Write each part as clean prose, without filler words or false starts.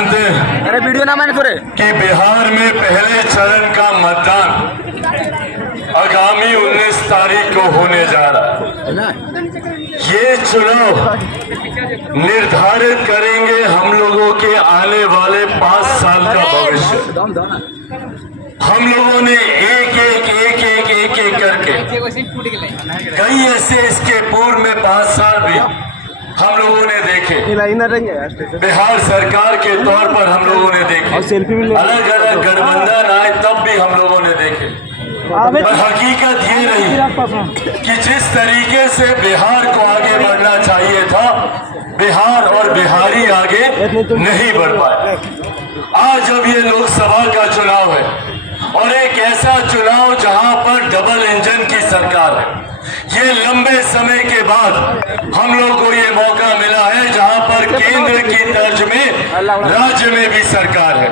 जानते हैं अरे वीडियो ना मैंने थोड़े कि बिहार में पहले चरण का मतदान आगामी 19 तारीख को होने जा रहा है। ये चुनाव निर्धारित करेंगे हम लोगों के आने वाले 5 साल का भविष्य। हम लोगों ने एक करके कई ऐसे इसके पूर्व में 5 साल भी हम लोगों ने देखे। बिहार सरकार के तौर पर हम लोगों ने देखे, अलग अलग गठबंधन आए तब भी हम लोगों ने देखे। पर हकीकत ये रही कि जिस तरीके से बिहार को आगे बढ़ना चाहिए था, बिहार और बिहारी आगे नहीं बढ़ पाए। आज जब ये लोकसभा का चुनाव है और एक ऐसा चुनाव जहां पर डबल इंजन की सरकार है, ये लंबे समय के बाद हम लोग को ये मौका मिला है जहां पर केंद्र की तर्ज में राज्य में भी सरकार है।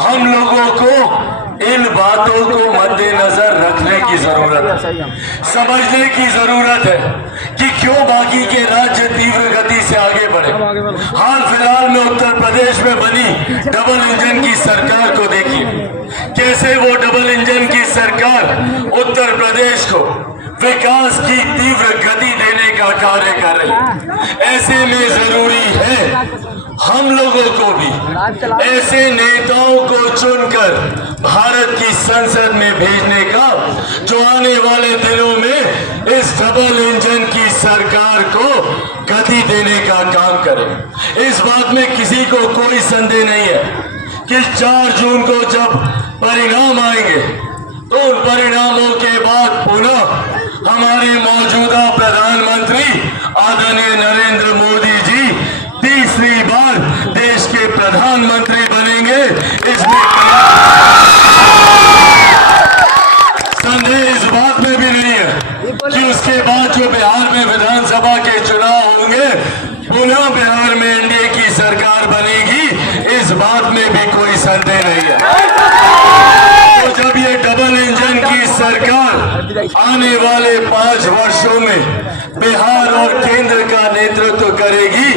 हम लोगों को इन बातों को मद्देनजर रखने की जरूरत है, समझने की जरूरत है कि क्यों बाकी के राज्य तीव्र गति से आगे बढ़े। हाल फिलहाल में उत्तर प्रदेश में बनी डबल इंजन की सरकार को देखिए, कैसे वो डबल इंजन की सरकार उत्तर प्रदेश को विकास की तीव्र गति देने का कार्य कर रही है। ऐसे में जरूरी है हम लोगों को भी ऐसे नेताओं को चुनकर भारत की संसद में भेजने का जो आने वाले दिनों में इस डबल इंजन की सरकार को गति देने का काम करे। इस बात में किसी को कोई संदेह नहीं है कि 4 जून को जब परिणाम आएंगे तो उन परिणामों के बाद पुनः हमारे मौजूदा प्रधानमंत्री आदरणीय नरेंद्र मोदी जी तीसरी बार देश के प्रधानमंत्री बनेंगे। इसमें संदेह इस बात में भी नहीं है कि उसके बाद जो बिहार में विधानसभा के चुनाव होंगे पुनः बिहार में एनडीए की सरकार बनेगी, इस बात में भी कोई संदेह नहीं है। तो जब ये डबल इंजन की सरकार आने वाले 5 वर्षों में बिहार और केंद्र का नेतृत्व करेगी,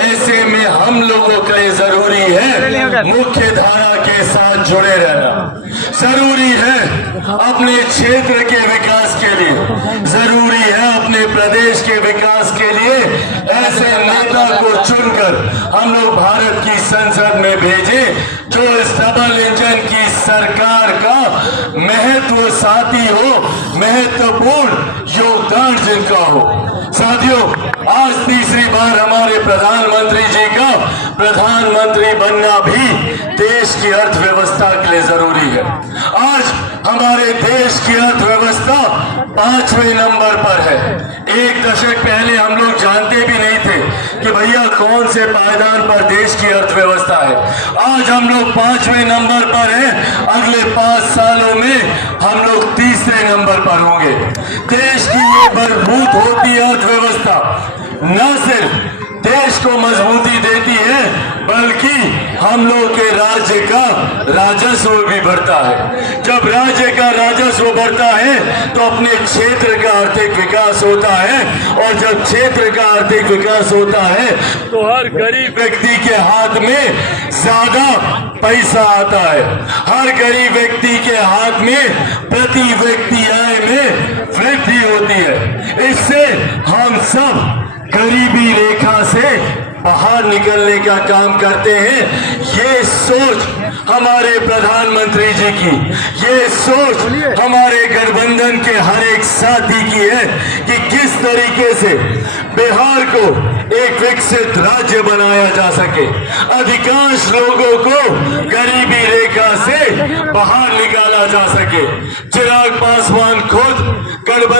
ऐसे में हम लोगों के लिए जरूरी है मुख्य धारा के साथ जुड़े रहना। जरूरी है अपने क्षेत्र के विकास के लिए, जरूरी है अपने प्रदेश के विकास के लिए ऐसे नेता को चुनकर हम लोग भारत की संसद में भेजें जो इस डबल इंजन की सरकार का महत्व साथी हो, महत्वपूर्ण योगदान जिनका हो। साथियों, आज तीसरी बार हमारे प्रधानमंत्री जी का प्रधानमंत्री बनना भी देश की अर्थव्यवस्था के लिए जरूरी है। आज हमारे देश की अर्थव्यवस्था 5वें नंबर पर है। 1 दशक पहले हम लोग जानते भी नहीं थे कि भैया कौन से पायदान पर देश की अर्थव्यवस्था है। आज हम लोग 5वें नंबर पर हैं। अगले 5 सालों में हम लोग तीसरे नंबर पर होंगे। देश की ये मजबूत होती अर्थव्यवस्था न सिर्फ देश को मजबूती देती है बल्कि हम लोग के राज्य का राजस्व भी बढ़ता है। जब राज्य का राजस्व बढ़ता है तो अपने क्षेत्र का आर्थिक विकास होता है, और जब क्षेत्र का आर्थिक विकास होता है तो हर गरीब व्यक्ति के हाथ में ज्यादा पैसा आता है। हर गरीब व्यक्ति के हाथ में प्रति व्यक्ति आय में वृद्धि होती है। इससे हम सब गरीबी रेखा से बाहर निकलने का काम करते हैं। ये सोच हमारे प्रधानमंत्री जी की, ये सोच हमारे गठबंधन के हर एक साथी की है कि किस तरीके से बिहार को एक विकसित राज्य बनाया जा सके, अधिकांश लोगों को गरीबी रेखा से बाहर निकाला जा सके। चिराग पासवान खुद गठबंधन